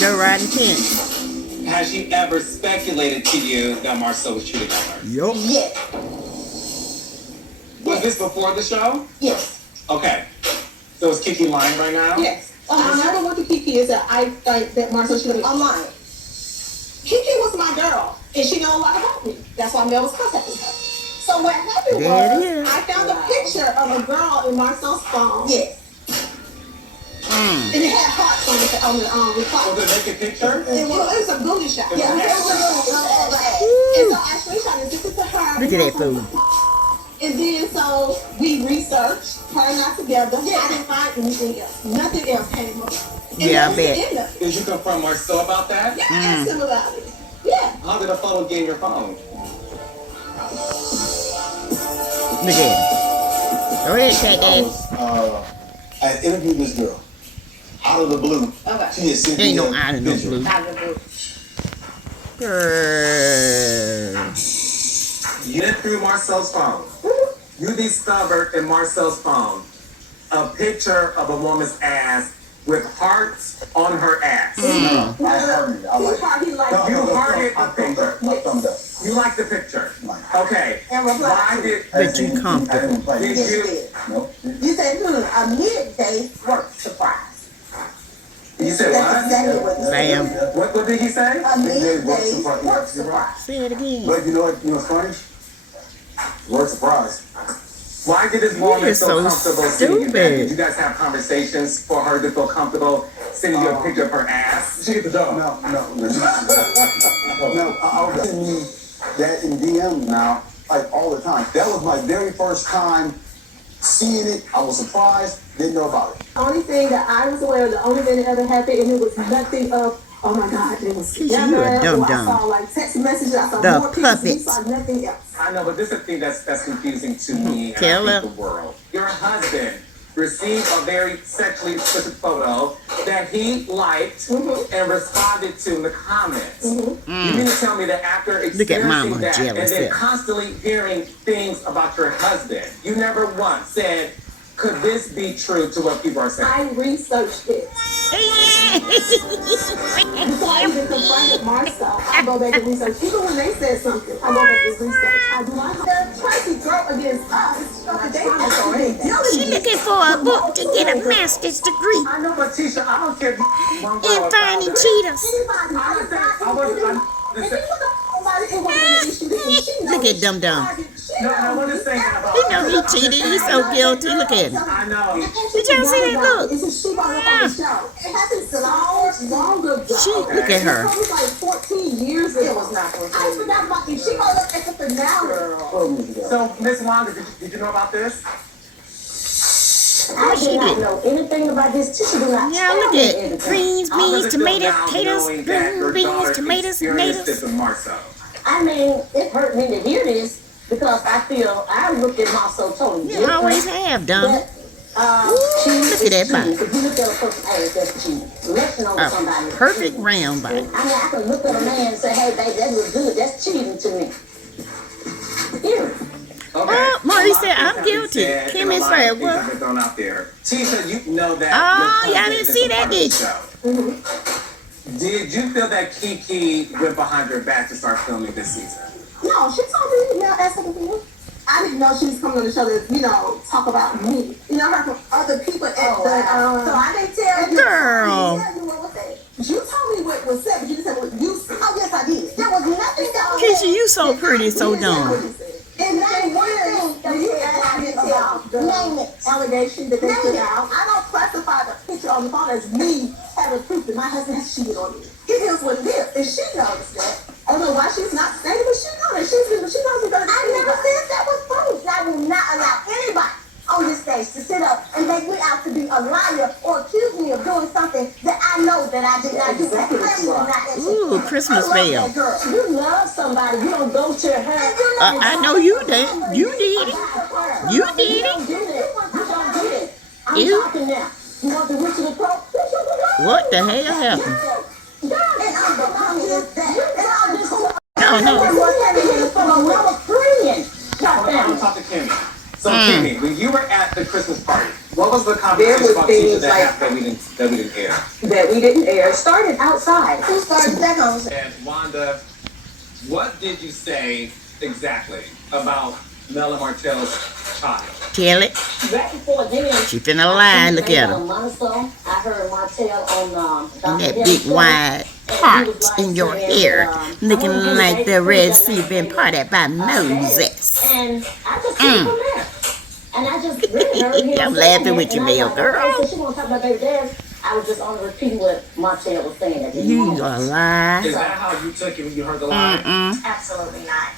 Go riding tent. Has she ever speculated to you that Marcel was cheating on her? Yup. Yes. Was this before the show? Yes. Okay. So is Kiki lying right now? Yes. I never went to Kiki is that I think that Marcel should have been lying. Kiki was my girl, and she knew a lot about me. That's why Mel was contacting her. So what happened was, I found a picture of a girl in Marcel's phone. Yes. And it had hearts on the reply. Was it a naked picture? It was a booty shot. Yeah. And so I screenshotted this to her. Look at that food. And then so we researched, her and I together. Yeah. I didn't find anything else. Nothing else came up. Yeah, I bet. Did you confront Marcel about that? Yeah, I asked him about it. Yeah. How did a photo get in your phone? Look at it. Go ahead, Cat Dad. I interviewed this girl. Out of the blue. Okay. She had sent Ain't me no a out of no picture. blue. Girl. You went through Marcel's phone. You discovered in Marcel's phone a picture of a woman's ass with hearts on her ass. No, I heard it. I like it. You hearted the picture. I thumbed up. You like the picture. Okay. And Why did But you comfortable. did you? Nope. You said, a midday work surprise. You said That's what? exactly what he said. Bam. What did he say? A midday surprise. work surprise. Say it again. But you know what? You know what's funny? Word surprise. Why did this woman You're feel so comfortable sending you that? stupid. Did you guys have conversations for her to feel comfortable sending you a picture of her ass? She get the dog. No. I was sending you that in DM now, like all the time. That was my very first time seeing it. I was surprised. Didn't know about it. The only thing that I was aware of, the only thing that ever happened, and it was nothing of, oh my God, it was Tisha, you a dumb I saw like text messages, I saw The more pictures, we puppet. saw nothing else. I know, but this is a thing that's confusing to me and Tell I her. think the world. Your husband received a very sexually explicit photo that he liked and responded to in the comments. You mean to tell me that after Look at experiencing mama that and jealous then there. constantly hearing things about your husband, you never once said, could this be true to what people are saying? I researched it. Before I even confronted Marcel, I go back and research. Even when they said something, I go back and research. I do not try to throw against us. She looking for a book to get a master's degree I know, but Tisha, I don't care if you one girl in or finding thousand. cheaters. Look at Dum Dum. No, I wasn't saying about. He know he cheated. He's so guilty. Look at him. I know. Did y'all see that look? It's a she brought up on the show. It happened long ago. She, look at her. It was like 14 years ago. It was not 14. I forgot about it. She brought up at the finale. So, Miss Wanda, did you know about this? I did not know anything about this. Tisha did not Yeah, tell look me at anything. greens, How does beans, it feel tomatoes, now potatoes, knowing that your beans, daughter tomatoes, experienced tomatoes. this with Marcel? I mean, it hurt me to hear this because I feel I looked at Marcel totally You different. always have, Dum. But Ooh, look at that body. if you look at a person's ass, that's cheating. Looking on somebody. A perfect round body. I mean, I can look at a man and say, hey, baby, that looks good. That's cheating to me. Period. Okay. Oh, Maurice said, A lot of I'm things guilty. have been Kim said, is and a lot of right. things What? have been thrown out there. Tisha, you know that. Oh, your y'all husband didn't is see a that, part of the did you? show. Did you feel that Kiki went behind your back to start filming this season? No, she told me, ask her to do. I didn't know she was coming on the show to, talk about me. Her from other people at the, so I didn't tell you. Girl. I didn't tell you what was said. You told me what was said, but you didn't say what you said. Oh, yes, I did. There was nothing that was Keisha, you so pretty, so dumb. And then one thing that you asked me about the allegation that they put out, I don't classify the picture on the phone as me having proof that my husband has cheated on me. It is what it is, and she knows that. I don't know why she's not saying it, but she knows that. She knows that. I never said that was proof. I will not allow anybody on this stage to sit up and make me out to be a liar or accuse me of doing something that I know that I did not do. Exactly what you are. Ooh, Christmas bell. You love somebody. You don't go to her. I know you did. You did it. You did it. You don't get it. I'm You? talking now. You want the rich and the poor? What the hell happened? No, no. I'm I'm talking to Kimmy. So Kimmy, when you were at the Christmas party, What was the conversation about Tisha that happened that we didn't air? That we didn't air. Started outside. Who started that conversation? And Wanda, what did you say exactly about Mel Martell's child? Tell it. Right before then, She finna lie. Look at her. I heard Martell on And that big wide part in your hair, looking like the Red Sea been parted by Moses. And I just came from there. And I just really heard him. I'm laughing with you, Mel, girl. So she won't talk about baby daddy. I was just only repeating what Martell was saying at this You moment. a lie. Is that how you took it when you heard the lie? Absolutely not.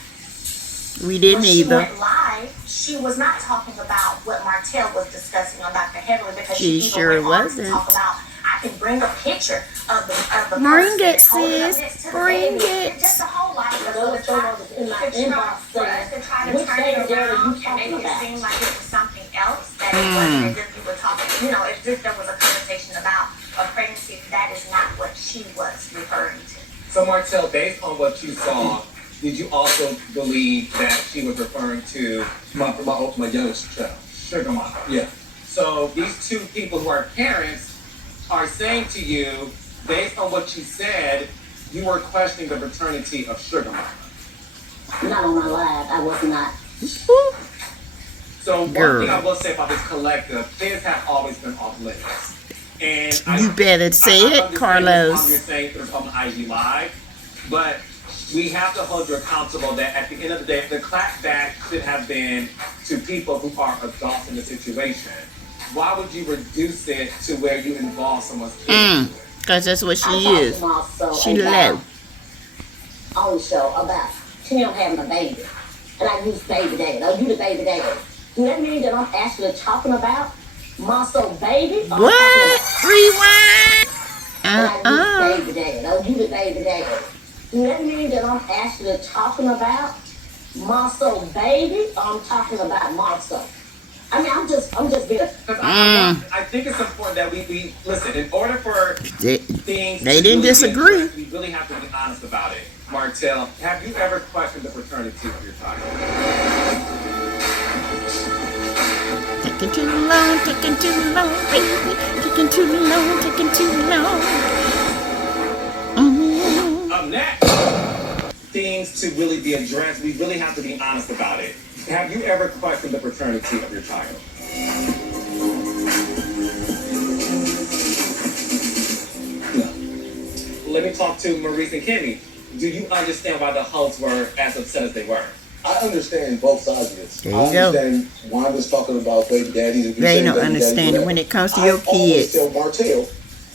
We didn't When she either. went live, she was not talking about what Martell was discussing on Dr. Heavily because She she even sure went on wasn't. to talk about, I can bring a picture of the Bring person it, holding up sis. next to the Bring baby. it. It's just a whole lot of There was someone in my inbox for us to try to which turn baby it daddy you around and talking make it about? seem like it was something else, that it wasn't as if you were talking, as if there was a conversation about a pregnancy. That is not what she was referring to. So Martell, based on what you saw, did you also believe that she was referring to my youngest child, Sugar Mama? Yeah. So these two people who are parents are saying to you, based on what she said, you were questioning the paternity of Sugar Mama. Not on my live. I was not. So one Girl. thing I will say about this collective, kids have always been off limits. And You better say it, understand Carlos. You're saying it was on IG Live, but we have to hold you accountable that at the end of the day, the clapback should have been to people who are adults in the situation. Why would you reduce it to where you involve someone's kids? Because that's what she I talked is. to my soul She about- low. On the show about Tim having a baby. And I use baby daddy. Oh, you the baby daddy. Do that mean that I'm actually talking about my soul baby? Or I'm What? talking Rewind. about- And I use baby daddy. Oh, you the baby daddy. Do that mean that I'm actually talking about my soul baby? Or I'm talking about my soul? I mean, I'm just being. Because I think it's important that we listen. In order for They things, they to didn't really be disagree. addressed, we really have to be honest about it. Martell, have you ever questioned the paternity of your child? Taking too long, baby. Taking too long, taking too long. Up next, things to really be addressed. We really have to be honest about it. Have you ever questioned the paternity of your child? No. Let me talk to Maurice and Kimmy. Do you understand why the hosts were as upset as they were? I understand both sides of this. There you I go. understand Wanda's talking about baby daddies. They don't understand it when it comes to your I always kids. tell Martell,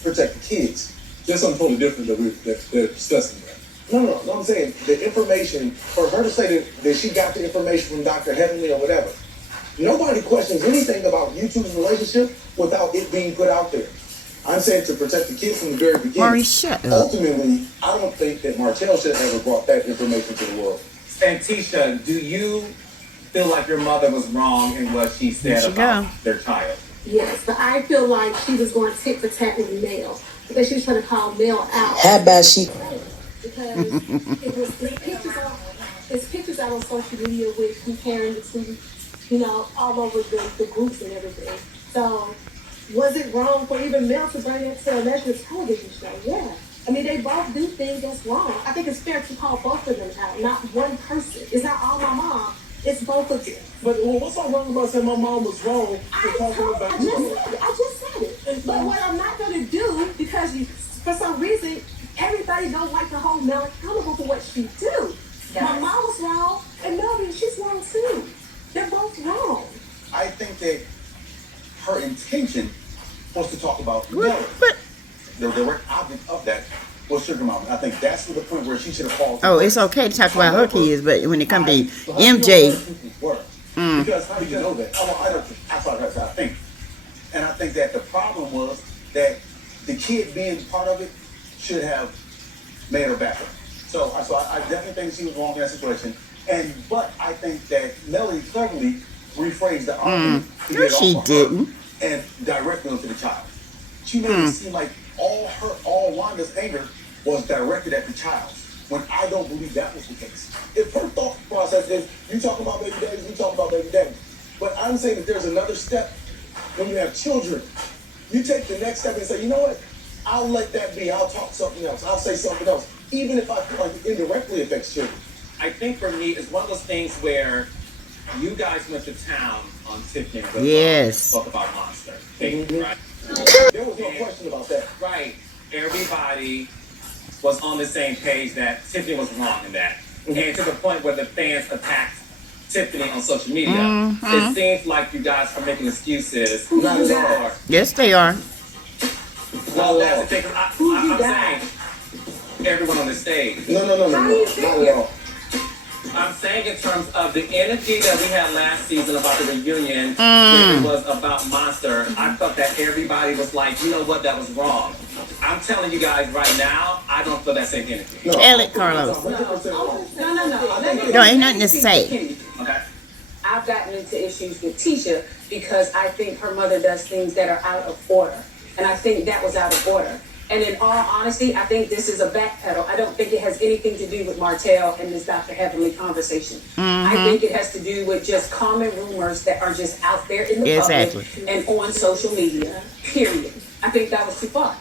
protect the kids. There's something totally different that they're discussing there. No, I'm saying the information, for her to say that she got the information from Dr. Heavenly or whatever, nobody questions anything about you two's relationship without it being put out there. I'm saying to protect the kids from the very beginning. Maury, shut up. Ultimately, I don't think that Martell should have ever brought that information to the world. And Tisha, do you feel like your mother was wrong in what she said There you about go. their child? Yes, but I feel like she was going tit for tat with Mel because she was trying to call Mel out. How about she? Because it was his pictures out on social media with comparing the two, all over the groups and everything. So was it wrong for even Mel to bring that to a national television show? Yeah. I mean, they both do things that's wrong. I think it's fair to call both of them out, not one person. It's not all my mom. It's both of them. But what's so wrong about saying my mom was wrong for talking about you? I just said it. But what I'm not going to do, because for some reason, everybody don't like to hold Mel accountable for what she do. My mom was wrong, and Melvin, she's wrong too. They're both wrong. I think that her intention was to talk about What? Mel. But The direct object of that was Sugar Mama. I think that's the point where she should have called. oh, it's okay to talk about her kids, but when it comes to MJ, Because how do you know that? I think. And I think that the problem was that the kid being part of it should have made her back up. So I definitely think she was wrong in that situation. But I think that Melody cleverly rephrased the argument to no, get she off of her didn't. and directly onto the child. She made it seem like all Wanda's anger was directed at the child, when I don't believe that was the case. If her thought process is, you talking about baby daddies, we talking about baby daddies. But I'm saying that there's another step when you have children, you take the next step and say, you know what? I'll let that be. I'll talk something else. I'll say something else, even if I feel like it indirectly affects children. I think for me, it's one of those things where you guys went to town on Tiffany. Yes. Spoke about Monster. Right? There was no question about that. Right. Everybody was on the same page that Tiffany was wrong in that. And to the point where the fans attacked Tiffany on social media. It seems like you guys are making excuses. Not at all. Yes, they are. Well, that's the thing. I'm saying everyone on the stage. No. Not at all. I'm saying in terms of the energy that we had last season about the reunion, when it was about Monster, I felt that everybody was like, you know what, that was wrong. I'm telling you guys right now, I don't feel that same energy. No. Tell it, Carlos. 100% wrong. No. No, ain't nothing to say. Okay. I've gotten into issues with Tisha because I think her mother does things that are out of order. And I think that was out of order. And in all honesty, I think this is a backpedal. I don't think it has anything to do with Martell and this Dr. Heavenly conversation. I think it has to do with just common rumors that are just out there in the public and on social media, period. I think that was too far.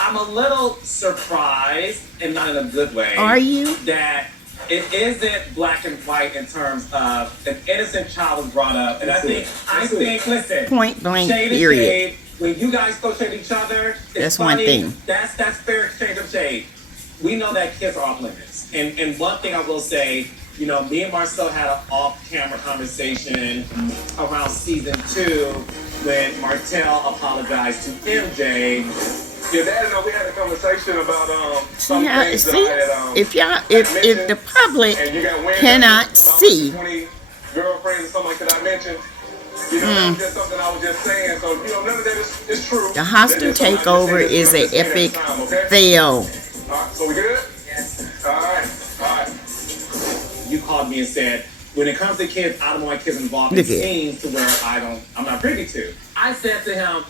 I'm a little surprised, and not in a good way. Are you? That it isn't black and white in terms of an innocent child was brought up. And I think, listen. Point blank, shade is period. shade. When you guys throw shade at each other, it's That's funny. one thing. That's fair exchange of shade. We know that kids are off limits. And one thing I will say, you know, me and Marcel had an off-camera conversation around season 2 when Martell apologized to MJ. Your dad and I, we had a conversation about some Yeah, things see, that I had if the public and you got wind cannot about see, 20 girlfriends or something like that I mentioned. You know, that was just something I was just saying. So, you know, none of that is true. the hostile takeover is an epic fail. All right, so we good? Yes. All right. You called me and said, when it comes to kids, I don't want kids involved in Look at scenes to where I'm not privy to. I said to him,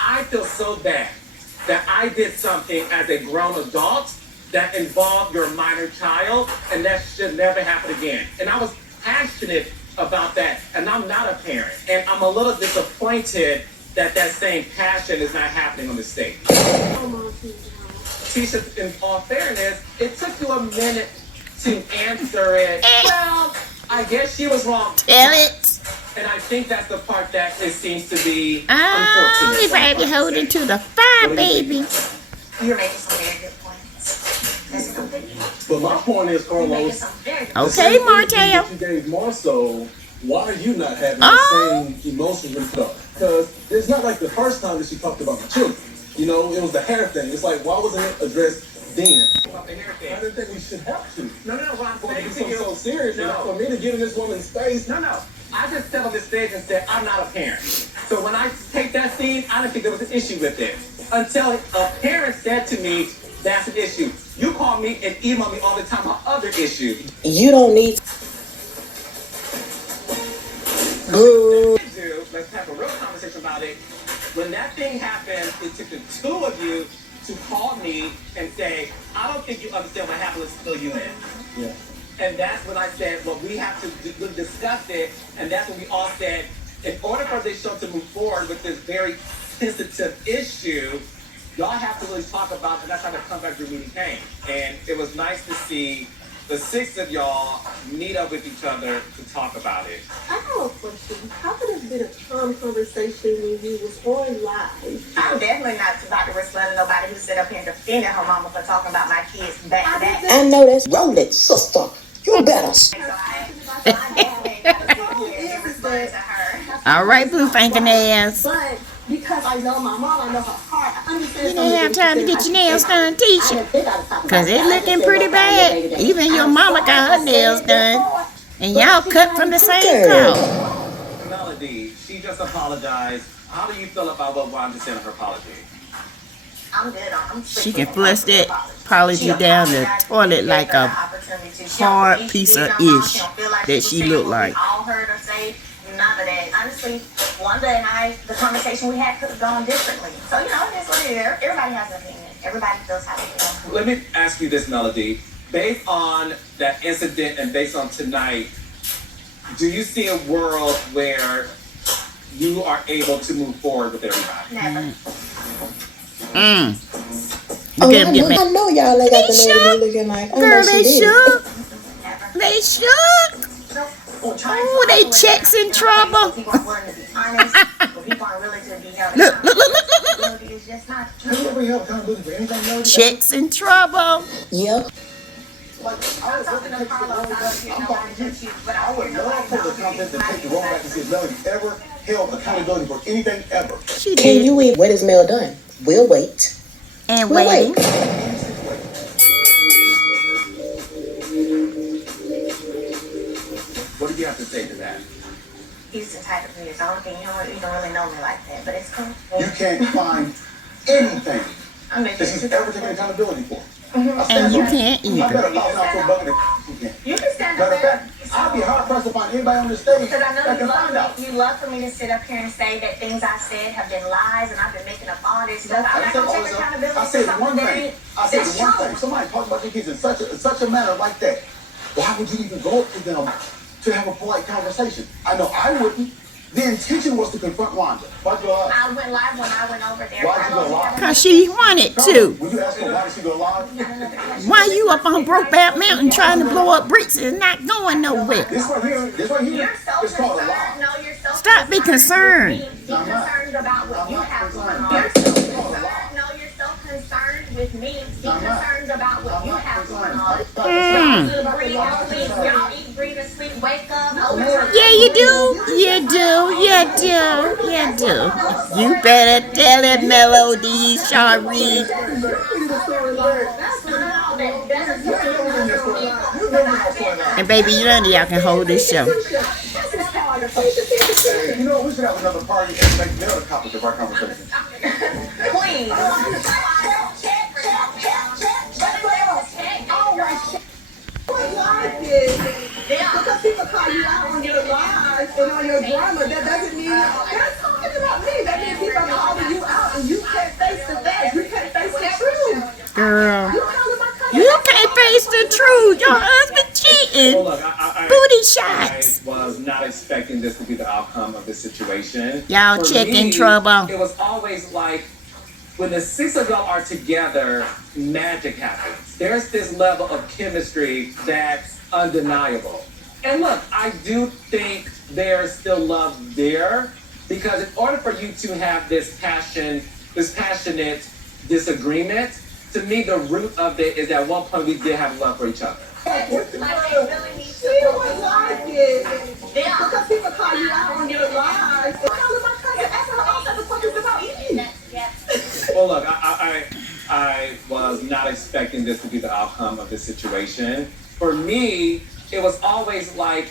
I feel so bad that I did something as a grown adult that involved your minor child, and that should never happen again. And I was passionate about that, and I'm not a parent, and I'm a little disappointed that that same passion is not happening on the stage. Tisha, in all fairness, it took you a minute to answer it. Well, I guess she was wrong. Tell it. And I think that's the part that it seems to be Oh, you unfortunate. baby holding to the fire, baby. You're making some very good points. That's something. But my point is, You're making Carlos, some very good Okay, Martell. that you gave Marceau, why are you not having the same emotions with her? Because it's not like the first time that she talked about the children. You know, it was the hair thing. It's like, why wasn't it addressed then? About the hair thing. I didn't think we should have to. No, what I'm For it to saying be to you. something so serious, and No. for me to get in this woman's face, No. I just stepped on the stage and said, I'm not a parent. So when I take that scene, I didn't think there was an issue with it. Until a parent said to me, that's an issue. You call me and email me all the time about other issues. You don't need Let's have a real conversation about it. When that thing happened, it took the two of you to call me and say, I don't think you understand what happened, let's fill you in. yeah. And that's when I said, well, we have to discuss it. And that's when we all said, in order for this show to move forward with this very sensitive issue, y'all have to really talk about it. And that's how the comeback to meeting came. And it was nice to see the 6 of y'all meet up with each other to talk about it. I have a question. How could it have been a calm conversation when you was on live? I'm definitely not about to respond to nobody who sit up here and defended her mama for talking about my kids back to back. I know that's roll it, sister. You better. So I definitely got to sit here and respond to her. All right, blue fanking ass. But because I know my mom, I know her heart, I understand. You didn't have time to get your nails done, Tisha. Because they looking pretty bad. Even your mama got her nails done. And y'all cut from the same cloth. Melody, she just apologized. How do you feel about what Wanda said in her apology? I'm good. I'm She can flush that apology down the toilet like a hard piece of ish that she looked like. All heard her say none of that. Honestly, Wanda and I, the conversation we had could have gone differently. So, you know, it is what it is. Everybody has an opinion. Everybody feels how they feel. Let me ask you this, Melody. Based on that incident and based on tonight, do you see a world where you are able to move forward with everybody? Never. Look at him get mad. I know y'all ain't got the They nerve to be looking like. Girl, they shook. Never. They shook. Oh, they checks in trouble. People aren't willing to be honest. But people aren't willing to be held Look, look, look, look, look, look. accountable. It's just not true. You ever held accountability for anything? No. Checks in trouble. Yep. Like, I'm talking to Carlos. I don't hear I'm nobody talking to but you. you. But I I would hear love nobody for the else. content to take the roll back and see if Melody ever held accountability for anything ever. She Can did. you eat? What is Mel done? We'll wait. And We'll waiting. wait. What do you have to say to that? He's the type of me. It's the only thing you don't really know me like that. But it's cool. You can't find anything I'm that she's ever taken accountability for. I And stand you on it. can't I either. bet $1,000 for a bucket of you can. You can stand Matter up of there. fact, I'd be hard pressed to find anybody on this stage Because I know that can find out. you love for me to sit up here and say that things I said have been lies and I've been making up all this stuff. I'm not going to take accountability I for said something one that thing. ain't. I said That's one true. thing. Somebody talks about your kids in such a manner like that. Why would you even go up to them to have a polite conversation? I know I wouldn't. The intention was to confront Wanda. Why'd you go live? I went live when I went over there. Why'd you go live? Because she wanted to. Would you ask her why did she go live? Why you up on Brokeback Mountain trying to blow up bricks and not going nowhere? This right here You're so is called a concerned. lie. No, you're so Stop being concerned. Be concerned about what you have going on. I'm You're so concerned. concerned. No, you're so concerned with me. Be I'm not. concerned about what you have going on. Mm. Y'all breathe and sleep. Y'all eat, breathe and sleep. Wake up. Yeah, you do. You do. You do. You do. You better tell it, Melody, Shari. And baby, none of y'all can hold this show. Hey, you know, we should have another party and make the other topic of our conversation. Please. Because people call you out on your lies and on your drama, that doesn't mean they're talking about me. That means people are calling you out and you can't face the facts. You can't face the truth. Girl, You calling my cousin. you can't face the truth. Your husband Well, cheating. look, Booty I shots. was not expecting this to be the outcome of this situation. Y'all For check in me, trouble. It was always like when the six of y'all are together, magic happens. There's this level of chemistry that's undeniable. And look, I do think there's still love there because in order for you to have this passionate disagreement, to me the root of it is at one point we did have love for each other. She was like it. Because people call you out on your lies. They're calling my cousin, asking her all types of questions about me. Well, look, I was not expecting this to be the outcome of this situation. For me, it was always like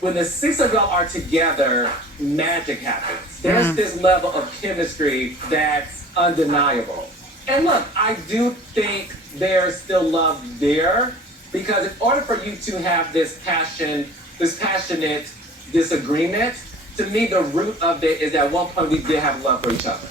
when the six of y'all are together, magic happens. There's this level of chemistry that's undeniable. And look, I do think there's still love there because in order for you to have this passionate disagreement, to me the root of it is at one point we did have love for each other.